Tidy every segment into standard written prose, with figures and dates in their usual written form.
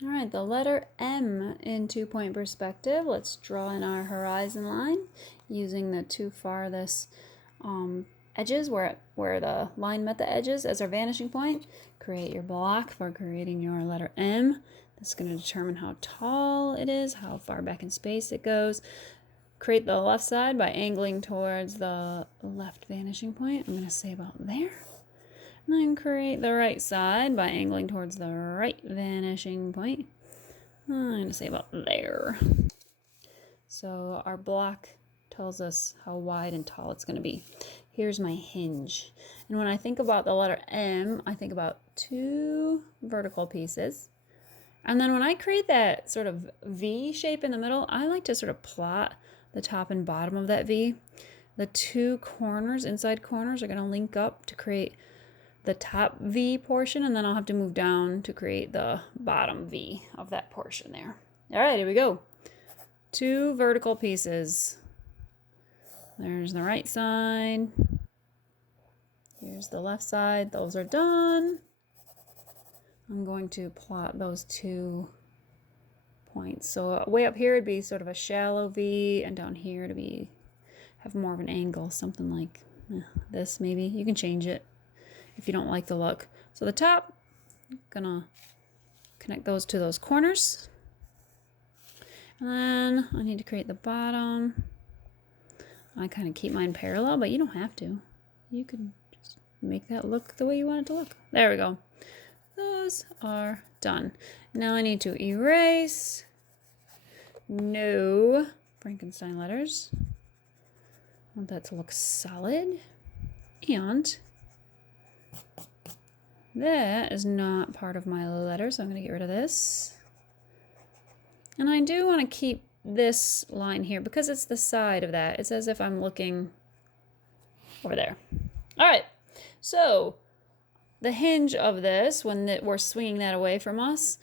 All right, the letter M in 2-point perspective. Let's draw in our horizon line using the two farthest edges where the line met the edges as our vanishing point. Create your block for creating your letter M. That's going to determine how tall it is, how far back in space it goes. Create the left side by angling towards the left vanishing point. I'm going to say about there. And then create the right side by angling towards the right vanishing point. I'm going to say about there. So our block tells us how wide and tall it's going to be. Here's my hinge. And when I think about the letter M, I think about 2 vertical pieces. And then when I create that sort of V shape in the middle, I like to sort of plot the top and bottom of that V. The 2 corners, inside corners, are going to link up to create the top V portion, and then I'll have to move down to create the bottom V of that portion there. All right, here we go. 2 vertical pieces. There's the right side. Here's the left side. Those are done. I'm going to plot those 2 points. So way up here would be sort of a shallow V, and down here to be have more of an angle, something like this maybe. You can change it if you don't like the look. So the top, I'm gonna connect those to those corners. And then I need to create the bottom. I kind of keep mine parallel, but you don't have to. You can just make that look the way you want it to look. There we go. Those are done. Now I need to erase no Frankenstein letters. I want that to look solid. And that is not part of my letter, so I'm going to get rid of this. And I do want to keep this line here because it's the side of that. It's as if I'm looking over there. All right, so the hinge of this, when we're swinging that away from us,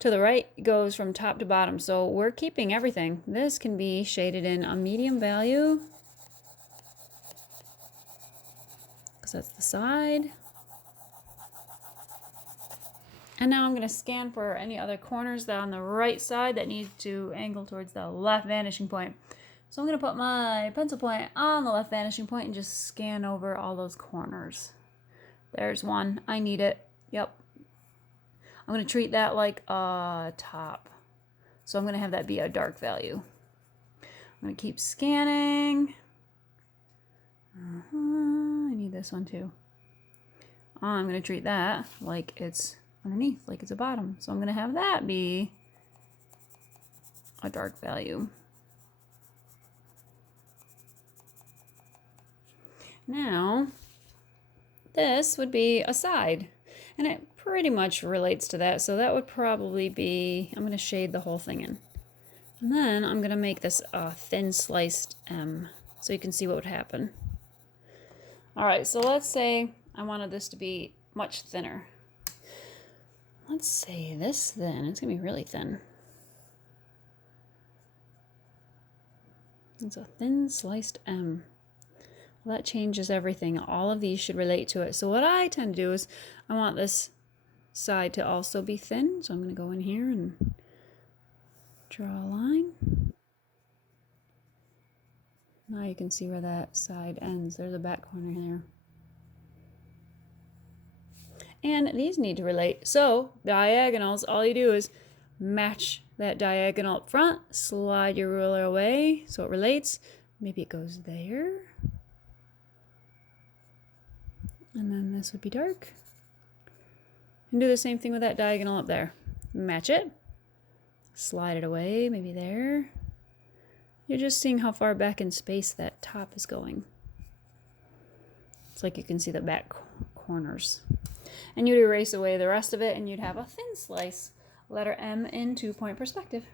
to the right goes from top to bottom. So we're keeping everything. This can be shaded in a medium value because that's the side. And now I'm going to scan for any other corners that on the right side that need to angle towards the left vanishing point. So I'm going to put my pencil point on the left vanishing point and just scan over all those corners. There's one. I need it. Yep. I'm going to treat that like a top. So I'm going to have that be a dark value. I'm going to keep scanning. I need this one too. I'm going to treat that like it's underneath, like it's a bottom. So I'm going to have that be a dark value. Now, this would be a side, and it pretty much relates to that. So that would probably be, I'm going to shade the whole thing in. And then I'm going to make this a thin sliced M so you can see what would happen. All right, so let's say I wanted this to be much thinner. Let's say this thin. It's going to be really thin. It's a thin sliced M. Well, that changes everything. All of these should relate to it. So what I tend to do is I want this side to also be thin. So I'm going to go in here and draw a line. Now you can see where that side ends. There's a back corner there. And these need to relate. So diagonals, all you do is match that diagonal up front, slide your ruler away so it relates. Maybe it goes there. And then this would be dark. And do the same thing with that diagonal up there. Match it, slide it away, maybe there. You're just seeing how far back in space that top is going. It's like you can see the back corners. And you'd erase away the rest of it and you'd have a thin slice letter M in 2-point perspective.